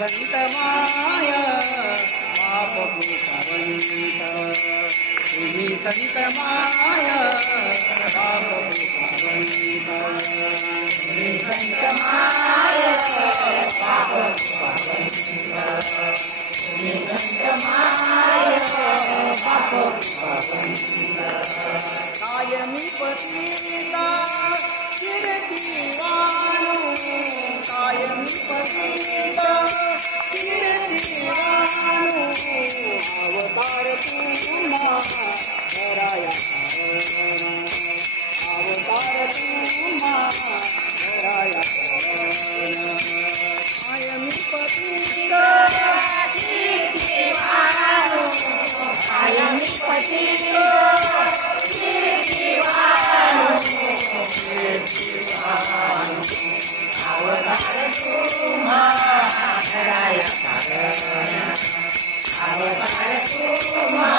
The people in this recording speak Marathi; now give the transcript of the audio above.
संत माय पाप भूपवंत तुम्ही संत माय पाप भूपवंत तुम्ही संत माय पाप भूपवंत तुम्ही संत माय पाप भूपवंत कायमी पतिता कीर्तिवानु कायमी पतिता कीर्तिवानु अवतार तुम्हा धराया शरण अवतार तुम्हा धराया शरण कायमी पतिता कीर्तिवानु कायमी पतिता अवतार तुम्हा धराया शरण अवतार तुम्हा